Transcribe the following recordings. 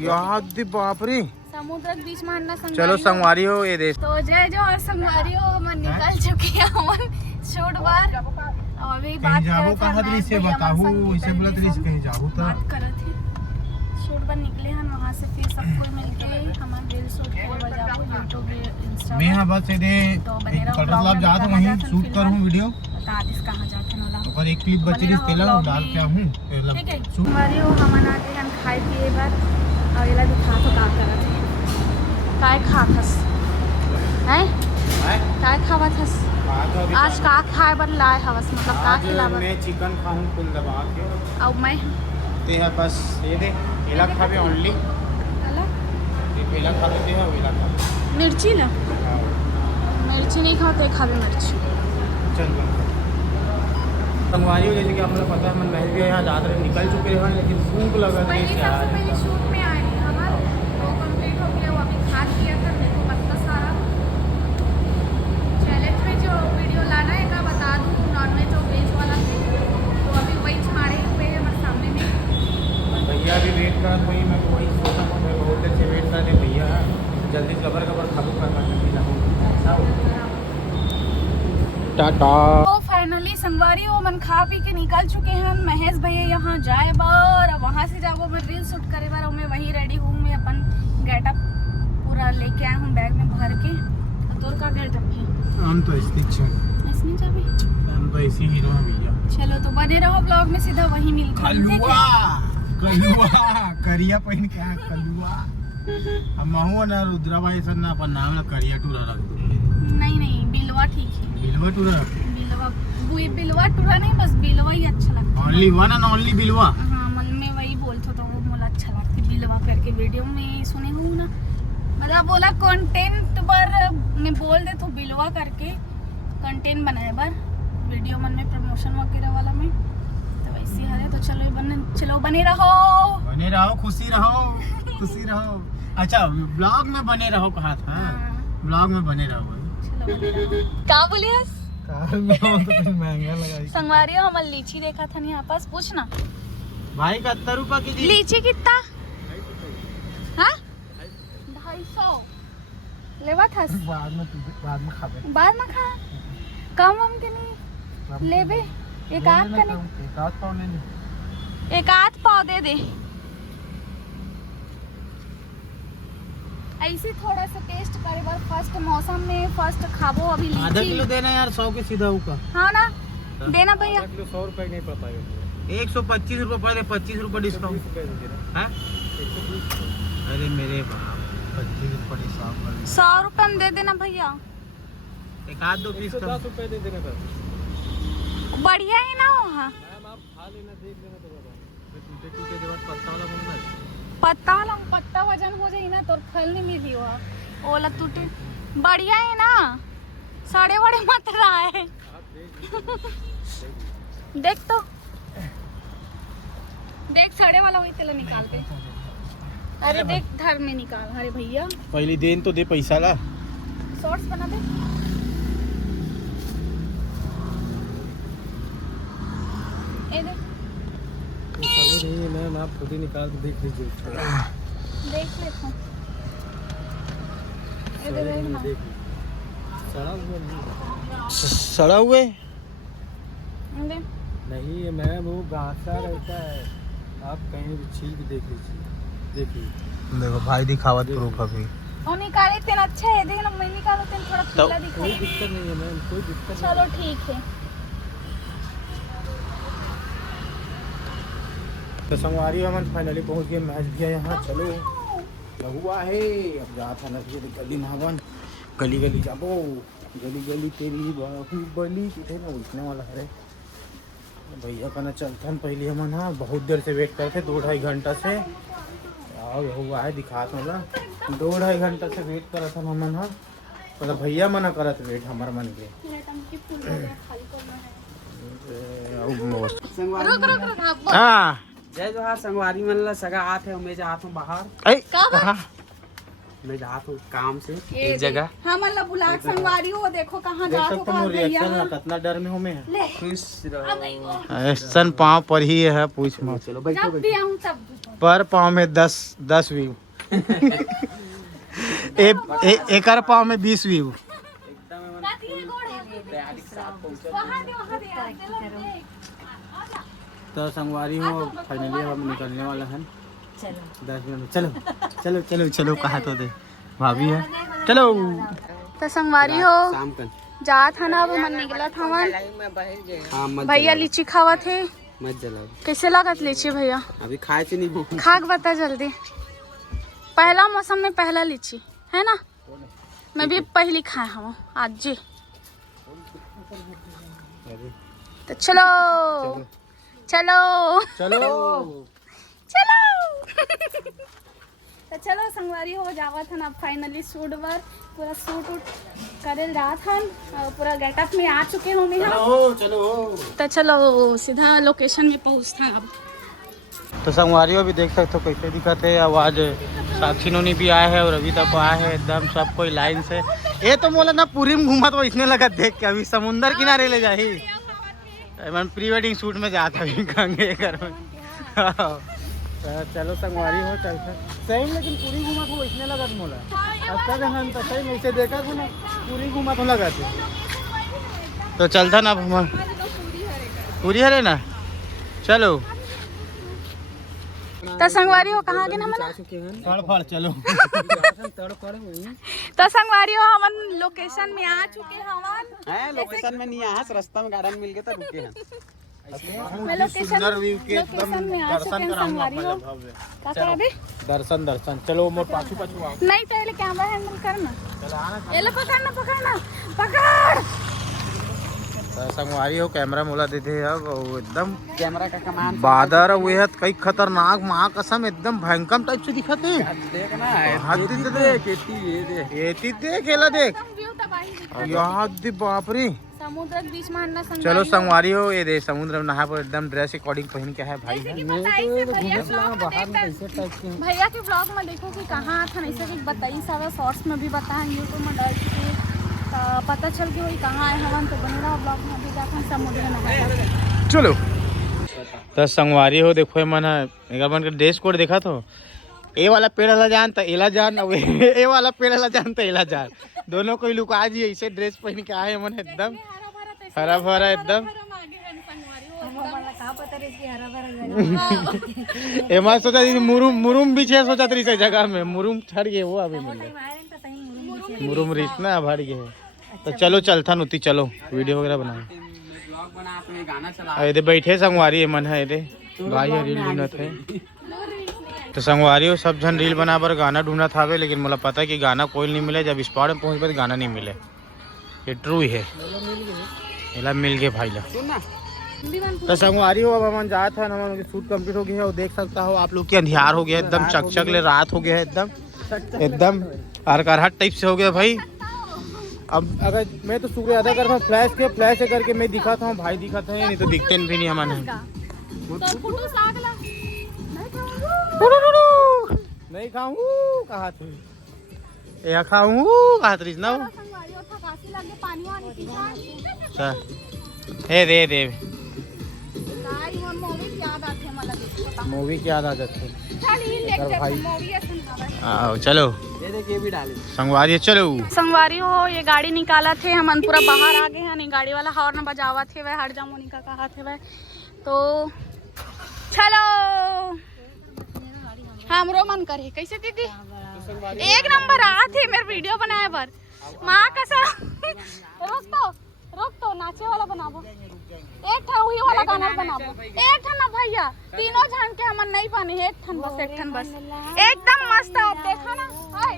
याद बाप रे समुद्र के बीच में अन्ना चलो संगवारी हो ये देश तो जय जो और संगवारी हो मन निकल चुकी है मन शूट बार और अभी बात जाबो कहां दृश्य बताहू इसे बोला दृश्य कहीं जाबो तो बात करत थी शूट पर निकले हम वहां से फिर सब कोई मिलके हमार रील शूट के बजाबो YouTube इंस्टा मैं यहां बस सीधे कटरलाब जा तो वहीं शूट करूं वीडियो बता दिस कहां जाते न ला और एक क्लिप बची रही तेला डाल के हूं पहला ठीक है संगवारी हो हमन आके हम खाए पिए बार और एला दिखा तो का करत है काय खाथस हैं काय खावत हस आज का खाए बर लाए हवस मतलब का खिलावर मैं चिकन खाऊं कुल दबा के अब मैं ते है बस ये दे एला खावे ओनली अला ये पहला खा लेते हैं वेला खा मिर्ची ना मिर्ची नहीं खाते खावे मिर्ची चल संगवारी हो जैसे कि आप लोग पता है मन महल भी यहाँ ज़्यादा निकल चुके हैं लेकिन भूख लगा रही है सबसे पहले शूट में आए हमारा वो कंप्लीट हो गया वो अभी खा लिया था मेरे को पता सारा चैलेंज में जो वीडियो लाना है का बता दूँ नॉनवेज और वेज वाला तो अभी वही छाड़े हुए हैं हमारे सामने में भैया भी वेट कर वही मैं वही सोचा मैं बहुत देर से वेट कर रहे भैया जल्दी खबर खाबू करना टाटा। तो फाइनली संगवारी हो मन खा पी के निकल चुके हैं महेश भैया यहाँ जाए बार वहाँ से जाबो मैं रील शूट करे बार मैं वहीं रेडी हूँ मैं अपन गेटअप पूरा लेके आया हूँ बैग में भर के तोर का गेटअप है हम तो स्टिच इसमें जाबे हम तो ऐसे ही रहो भैया चलो तो बने रहो ब्लॉग में सीधा वहीं मिलते हैं कलुआ करिया पहन के आ कलुआ अब महू ना रुद्रा भाई सर ना अपन नाम ना करिया टूरा रख दो नहीं बिलवा ठीक है बिलवा टूरा बिलवा टूरा नहीं बस बिलवा ही अच्छा लगता है ओनली वन एंड ओनली बिलवा हाँ मन में वही बोलते तो वो मुझे अच्छा लगता है बिलवा करके वीडियो में सुने हूँ ना मतलब बोला कंटेंट पर मैं बोल दे तो बिलवा करके कंटेंट बनाए बार वीडियो मन में प्रमोशन वगैरह वाला में तो वैसे है तो चलो बने रहो खुशी रहो अच्छा ब्लॉग में बने रहो कहा था ब्लॉग में बने रहो क्या बोले महंगा लगा संगवारी हम लीची देखा था यहाँ पास पूछना भाई 71 रुपया की लीची कितना हाँ 250 लेवा था बाद में खा कम हम के नहीं लेबे एक आध पाव दे दे ऐसे थोड़ा सा टेस्ट करे बार फर्स्ट मौसम में फर्स्ट खाबो अभी लीची आधा किलो देना यार 100 के सीधा होगा हाँ ना देना भैया 100 रुपए नहीं पता है 125 रुपए पड़े 25 रुपए डिस्काउंट है अरे मेरे बाप 25 रुपए डिस्काउंट 100 रुपए में दे देना भैया एक आध दो पीस 10 रुपए दे देना बस बढ़िया है ना वहाँ मैम आप खा लेना देख लेना तो टूटे के बाद पत्ता वाला बनना पत्ता वजन हो जाए ना तो फल नहीं मिली वहाँ ओला टूटे बढ़िया है ना सड़े वड़े मत रहा है देख तो देख सड़े वाला वही तेला निकालते अरे देख धर में निकाल अरे भैया पहले देन तो दे पैसा ला शॉर्ट्स बना दे ए देख नहीं है मैम आप खुद ही निकाल के देख लीजिए देख लेता हूँ सड़ा हुए नहीं है मैम वो गाता रहता है आप कहीं भी छील के देख लीजिए देखिए देखो भाई दिखावत प्रूफ अभी और निकाले तेन अच्छा है देख ना मैं निकालो तेन थोड़ा पीला दिखाई कोई दिक्कत नहीं है मैम कोई दिक्कत चलो ठीक है तो संगवारी हमन फाइनली पहुंच गए मैच भी यहाँ चलो लहुआ है अब जाता ना गली महावन गली गली जाबो गली तेरी बाहुबली किथे ना उठने वाला है भैया का ना चलते हम पहले हमन हाँ बहुत देर से वेट करते 2-2.5 घंटा से आओ हुआ है दिखा ना 2-2.5 घंटा से वेट करा था हमन हाँ मतलब भैया मना करत वेट हमार मन के हाँ जय जोहार संगवारी मन ला सगा आत है मैं जात हूं बाहर मैं जात हूं काम से एक जगह हम ला बुला संगवारी हो देखो कहां जात हो कहां रिएक्शन कितना डर में हो मैं खुश रहो एक्शन पांव पर ही है पूछ मत चलो बैठो जब भी आऊं तब पर पाँव में 10 व्यू एक पाँव में 20 व्यू। तो संगवारी हो फाइनली अब हम निकलने वाला है 10 मिनट में। चलो चलो चलो चलो कहा तो दे भाभी है चलो। तो संगवारी हो शाम का जा था ना वो मन निकला था मन भैया लीची खावा थे। मत जलाओ। कैसे लागत लीची भैया? अभी खाए से नहीं हो। खाक बता जल्दी। पहला मौसम में पहला लीची है ना, मैं भी पहली खाया हूँ आज जी। तो चलो चलो चलो चलो तो चलो संगवारी हो जावा था ना फाइनली सूट वर पूरा सूट उट करे रहा था और पूरा गेटअप में आ चुके होंगे हम। चलो तो चलो सीधा लोकेशन में पहुँचता अब। तो संगवारियों भी देख सकते हो कैसे दिखते है। अब आज साक्षी नोनी भी आए हैं और अभी तक आए हैं एकदम सब कोई लाइन से। ये तो बोला ना पूरी में घूमा तो इसने लगा देख के अभी समुंदर किनारे ले जाही मैं प्री वेडिंग शूट में जाता अभी गंगे घर में। चलो संगवारी हो चलते सही लेकिन पूरी घूमा तो इसने लगा मोला अच्छा जन तो सही नहीं से देखा था ना पूरी घूमा तो लगा थे। तो चलता ना हम पूरी हरे ना चलो। तो संगवारी हो कहाँ के ना फड़ चलो। तो संगवारी हो हम लोकेशन में आ चुके हवन। लोकेशन में नहीं आया रास्ता में गार्डन मिल गया था रुके हैं। मैं लोकेशन में आ चुके हैं संगवारी हो। क्या करा बे? दर्शन चलो मोर पाछू पाछू आओ। नहीं पहले कैमरा हैंडल करना। ये लो पकड़ना पकड़। संगवारी हो कैमरा मोला देते अब एकदम कैमरा का कमान बादर हुए है कई खतरनाक माँ कसम एकदम भयंकर टाइप से दिखते हैं। देखना देख एला देख याद दे बाप रे समुद्र के बीच में अन्ना संगवारी चलो संगवारी हो ये दे समुद्र में नहा पर एकदम ड्रेस अकॉर्डिंग पहन के है भाई है। भैया के ब्लॉग में देखो कि कहाँ था ऐसे कि बताई सारा शॉर्ट्स में भी बताएं यूट्यूब में डाल के पता चल के वही कहाँ आए हवन। तो बने रहा ब्लॉग में अभी जाकर समुद्र में नहाया। चलो तो संगवारी हो देखो मन एक मन का ड्रेस कोड देखा तो ए वाला पेड़ वाला जान तो एला जान ए वाला पेड़ वाला जान तो एला जान दोनों कोई लुका जी ऐसे ड्रेस पहन के आए मन एकदम हरा भरा एकदम। एमा सोचा मुरुम भी छे सोचा तरी से जगह में मुरुम छड़ गए वो अभी मिले मुरुम रिस ना भर गए। तो चलो चलता नुती चलो वीडियो वगैरह बनाए ये बैठे संगवारी मन है ये भाई रील ढूंढत है। तो संगवारी हो सब जन रील बना पर गाना ढूंढत हावे लेकिन मुझे पता है कि गाना कोई नहीं मिले। जब स्पॉट में पहुंच पर गाना नहीं मिले ये ट्रू ही है। एला मिल गए भाई ला। तो संगवारी हो अब हम जाए थे हमारे शूट कंप्लीट हो गया है और देख सकता हो आप लोग की अंधियार हो गया एकदम चकचक ले रात हो गया है एकदम अरकरहट टाइप से हो गया भाई। अब अगर मैं तो शुक्रिया अदा करता हूँ फ्लैश करके मैं दिखाता हूँ भाई दिखाता है नहीं तो दिखते भी नहीं हमारे नहीं खाऊं कहा थे या खाऊं कहा तरीस ना हे दे दे मूवी की याद आ जाती आओ चलो संगवारी चलो। संगवारी हो ये गाड़ी निकाला थे हम पूरा बाहर आ गए हैं गाड़ी वाला हॉर्न बजावा थे वह हट जा मोनिका कहा थे वह तो चलो हमरो मन करे कैसे दीदी एक नंबर आ थे मेरे वीडियो बनाए पर माँ कसम रोक तो नाचे वाला बनाबो एक ठन हुई वाला गाना बनाबो एक ठन ना भैया तीनों जन के हमन नहीं बने एक ठन बस एकदम मस्त है। देखा ना हाय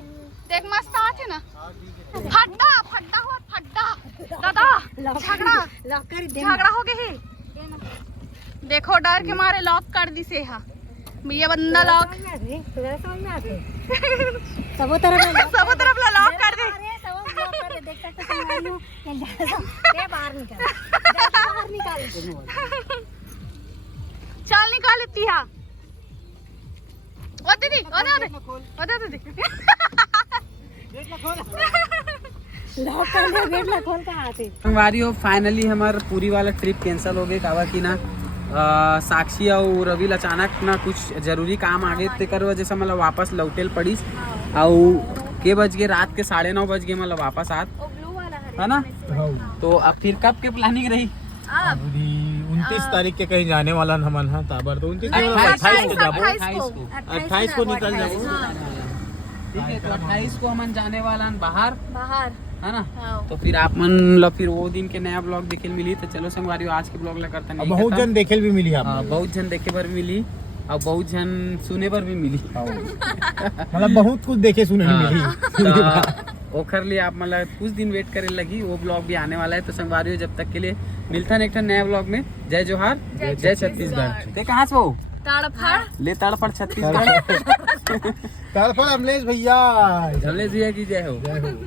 देख मस्त आथे ना फड्डा दादा झगड़ा हो गए देखो डर के मारे लॉक कर दी से हा ये बंदा लॉक सब तरफ लॉक कर दे चल निकाल लेती है ओ दीदी लॉक कर दे गेट ला खोल के आते। संगवारी हो फाइनली हमारा पूरी वाला ट्रिप कैंसिल हो गई कावा की ना साक्षी और रवि अचानक ना कुछ जरूरी काम आ गए तेकर वजह से मतलब वापस लौटेल पड़ी और के बज गए रात के 9:30 बज गए मतलब वापस आत वो ब्लू वाला है ना। हाँ। तो अब फिर कब के प्लानिंग रही? अब 29 तारीख के कहीं जाने वाला हमन हाँ ताबर तो 29 28 को जाबो 28 को निकल जाबो। ठीक है, तो 28 को हमन जाने वाला बाहर बाहर है ना। हाँ। तो फिर आप मन फिर वो दिन के नया ब्लॉग देखे मिली तो चलो संगवारी आज के ब्लॉग ला करता नहीं बहुत जन देखे भी मिली आप बहुत जन देखे पर मिली और बहुत जन सुने पर भी मिली मतलब बहुत कुछ देखे सुने भी मिली। ओखर लिए आप मतलब कुछ दिन वेट करे लगी, वो ब्लॉग भी आने वाला है। तो संगवारी जब तक के लिए मिलता है एक नया ब्लॉग में। जय जोहार, जय छत्तीसगढ़। ते कहाँ से वो तड़फड़ ले तड़फड़ छत्तीसगढ़। तारफल अमलेश भैया जमलेश भैया की जय हो। जय हो।